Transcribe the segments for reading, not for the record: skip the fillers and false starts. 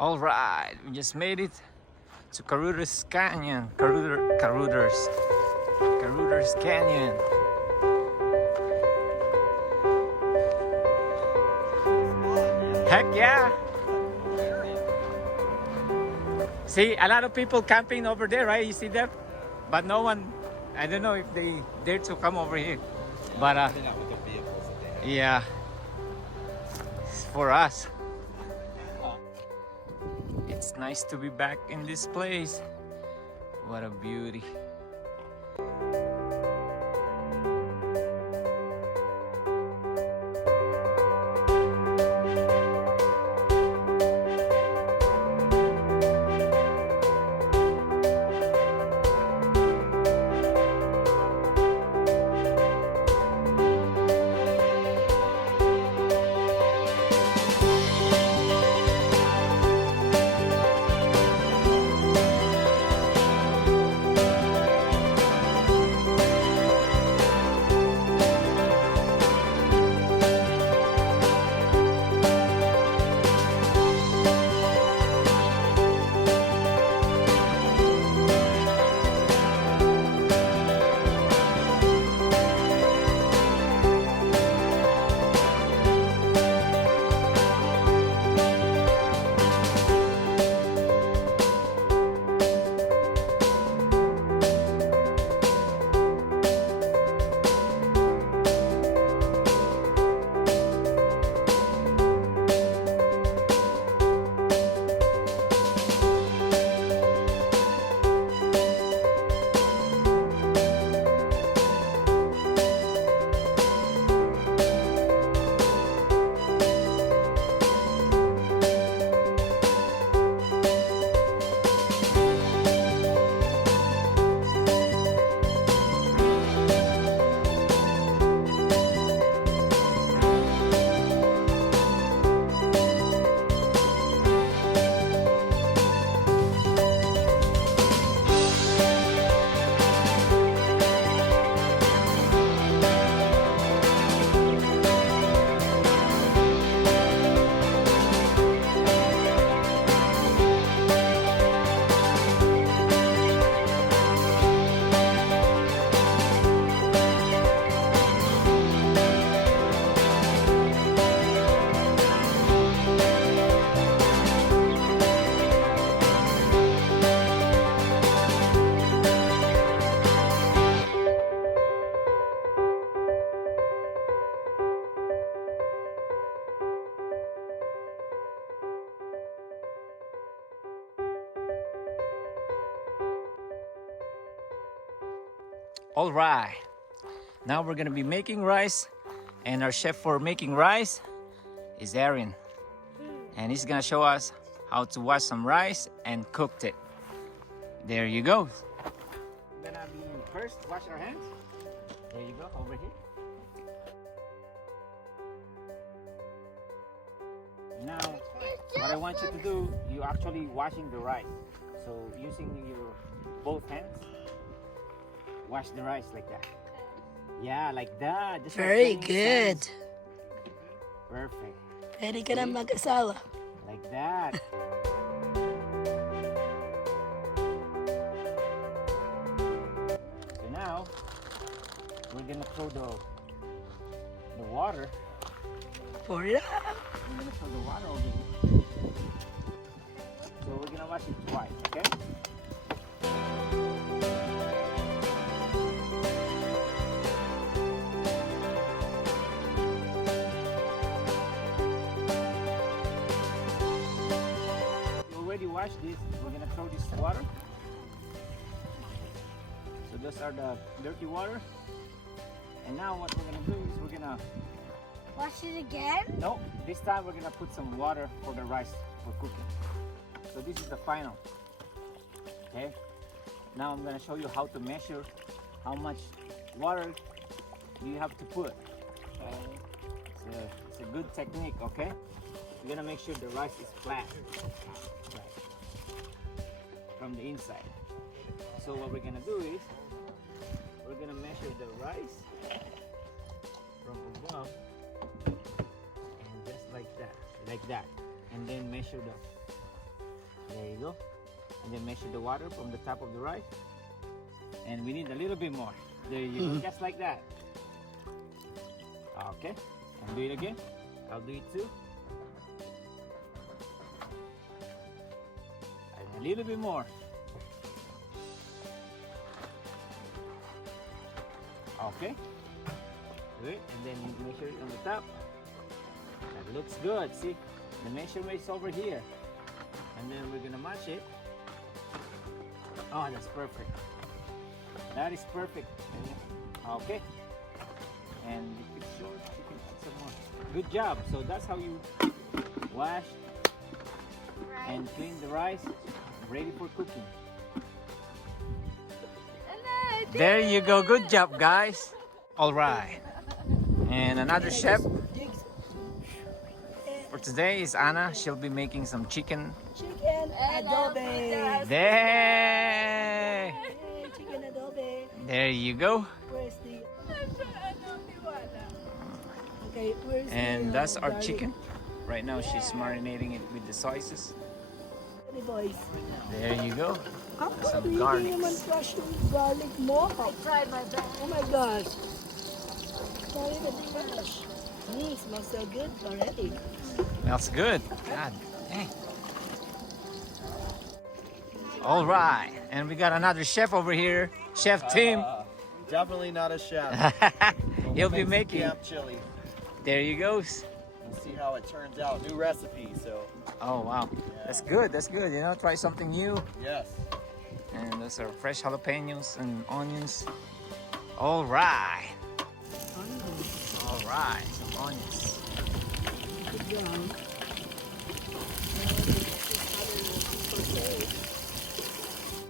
All right, we just made it to Caruthers Canyon. Caruthers Canyon. Heck yeah! See, a lot of people camping over there, right? You see them? But no one, I don't know if they dare to come over here. But yeah, it's for us. It's nice to be back in this place. What a beauty. All right, now we're gonna be making rice, and our chef for making rice is Aaron, and he's gonna show us how to wash some rice and cooked it. There you go. We're gonna be first wash our hands. There you go, over here. Now, what I want you to do, you're actually washing the rice. So using your both hands, wash the rice like that. Yeah, like that. Just Very like good. Perfect. Pwede ka na mag-asawa. Like that. So now, we're gonna throw the water. Pour it out. We're gonna throw the water over here. So we're gonna wash it twice, okay? Wash this, we're gonna throw this water. So those are the dirty water. And now what we're gonna do is we're gonna wash it again? No, this time we're gonna put some water for the rice for cooking. So this is the final. Okay. Now I'm gonna show you how to measure how much water you have to put. It's a good technique, okay? You're gonna make sure the rice is flat. From the inside. So what we're gonna do is we're gonna measure the rice from above, and just like that, and then measure There you go. And then measure the water from the top of the rice. And we need a little bit more. There you go, just like that. Okay, and do it again. I'll do it too. And a little bit more. Okay. Good. And then you measure it on the top. That looks good. See, the measurement's over here. And then we're gonna match it. Oh, that's perfect. That is perfect. Okay. And if it's short, you can add some more. Good job. So that's how you wash and clean the rice, ready for cooking. There you go. Good job, guys. All right. And another chef for today is Anna. She'll be making some chicken. Chicken adobe. There. Chicken adobe. There you go. Where's the... Okay, where's And the, that's our garlic? chicken. Right now she's marinating it with the sauces. Hey, boys. There you go. Some Hindi garlics. naman fresh yung garlic mo. I tried my best. Oh my gosh. Not even fresh. Smells so good already. Smells good. God dang. All right. And we got another chef over here. Chef Tim. Definitely not a chef. He'll be Make some making. camp chili. There you goes. We'll see how it turns out. New recipe, so Oh wow. That's good. That's good. You know, try something new. yes. And those are fresh jalapenos and onions. All right. All right. Some onions. Good job.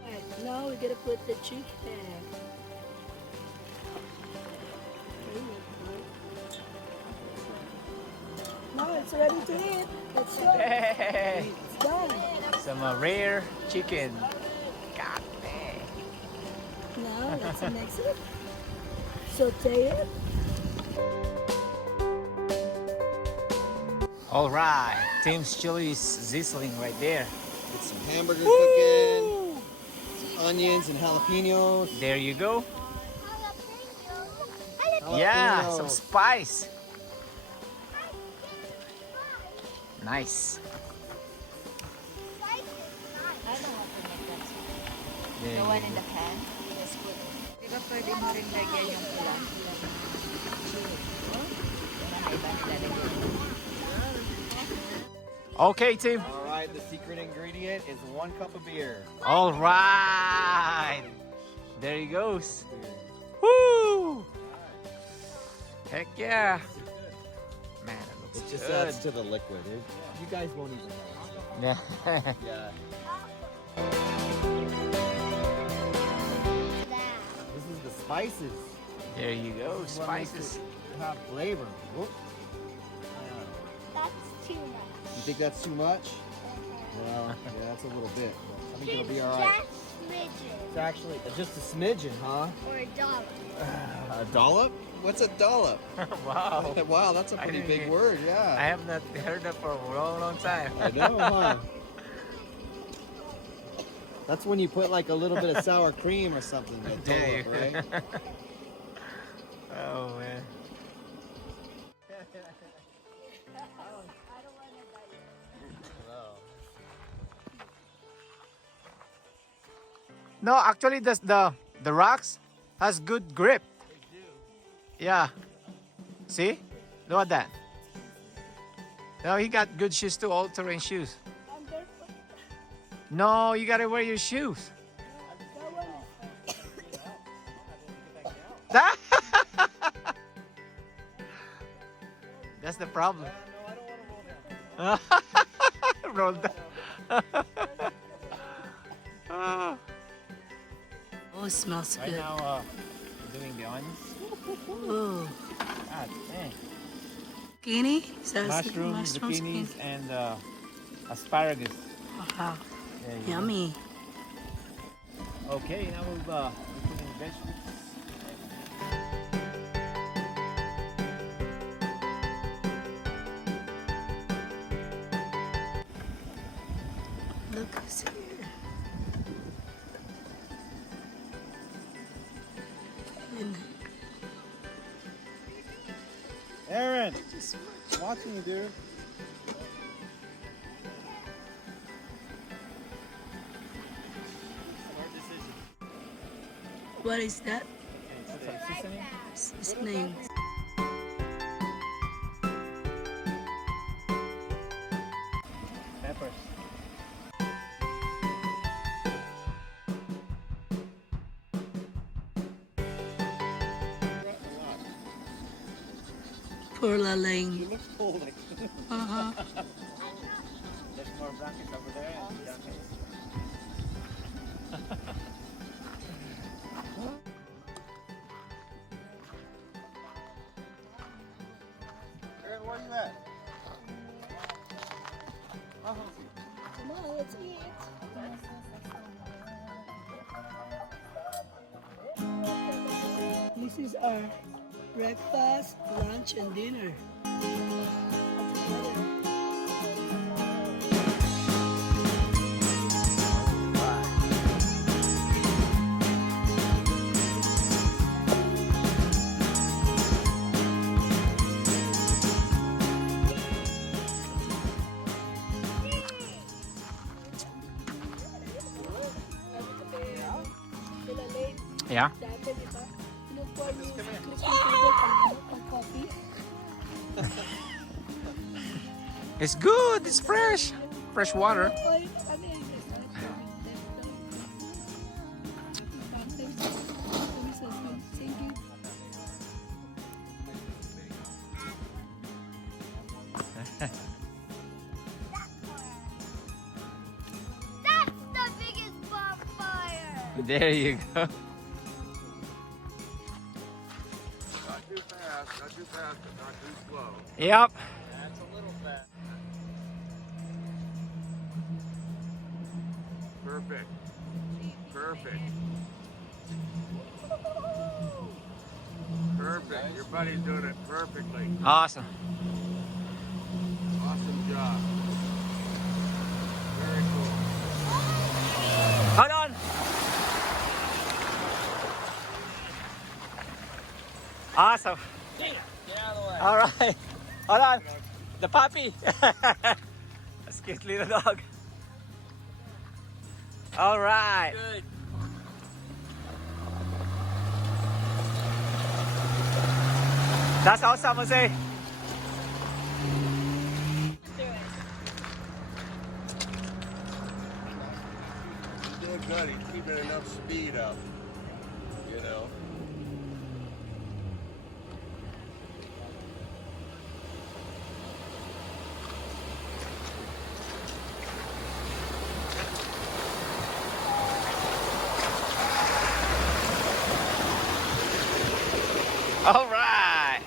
Alright, now we're gonna put the chicken. Now it's ready to eat. Let's go. Hey. It's done. Some rare chicken. God dang. Now let's mix it. Saute it. All right. Tim's chili is sizzling right there. Get some hamburger cooking, some onions and jalapenos. There you go. Jalapenos. Yeah, some spice. Nice. I know how to make that. There The you one go. in the pan. That's good. Di ba pwede mo rin lagyan yung pula? Iba nilalagyan. Okay, Tim. All right, the secret ingredient is 1 cup of beer. All right. There he goes. Woo! Heck yeah. Man, it looks It just good. adds to the liquid. You guys won't even know. Yeah. Yeah. This is the spices. There you go. This is what makes Spices. it have flavor. Whoop. That's too much. You think that's too much? Well, yeah, that's a little bit. But I think it'll be all right. Just smidgen. It's actually just a smidgen, huh? Or a dollar. A dollop? What's a dollop? Wow. Wow, that's a I pretty didn't big hear- word, I yeah. have not heard that for a long, long time. I know, huh? That's when you put like a little bit of sour cream or something. A There dollop, you- right? Oh man. No, actually, the rocks has good grip. Yeah. See? Look at that. No, he got good shoes too, all-terrain shoes. I'm barefoot. No, you gotta wear your shoes. That one. That's the problem. Roll down. Ah. Oh, it smells Right good. now, doing the onions. Ooh. Ah, dang. Zucchini? Is that Mushrooms, mushrooms? zucchinis, and asparagus. Wow. There you go. Yummy. Okay, now we've put in vegetables. Look who's here. And Aaron, watching you, dude. what is that? Seasoning? Seasoning. Peppers. Poor Lalang. He looks cold. Like, Uh-huh. There's more blankets over there and blankets. Aaron, where are you at? Come on, let's eat. This is our breakfast, lunch, and dinner. Yeah? Dati, di ba? Pinupuan yung pang coffee. It's good. It's fresh. Fresh water. Ay, ano yun? Thank you. That's the biggest bonfire. There you go. Not too fast, but not too slow. Yep. That's a little fat. Perfect. Perfect. Perfect. Your buddy's doing it perfectly. Awesome. Awesome job. Very cool. Hold on. Awesome. Get out of the way. All right. Hold on. The puppy. That's cute little dog. All right. Good. That's awesome, Jose. He's doing good. He's keeping enough speed up. You know. All right.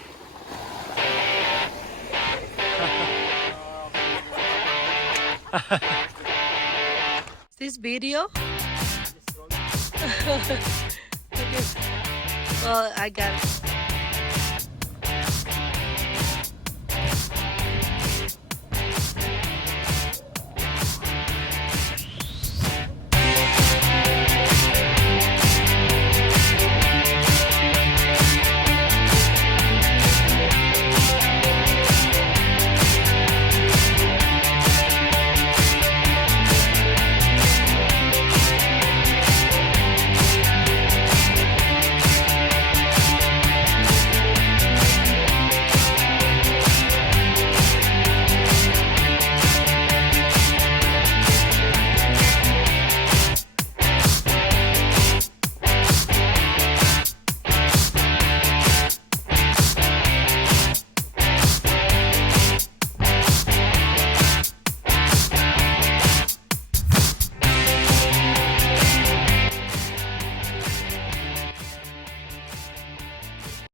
Is this video? Okay. Well, I got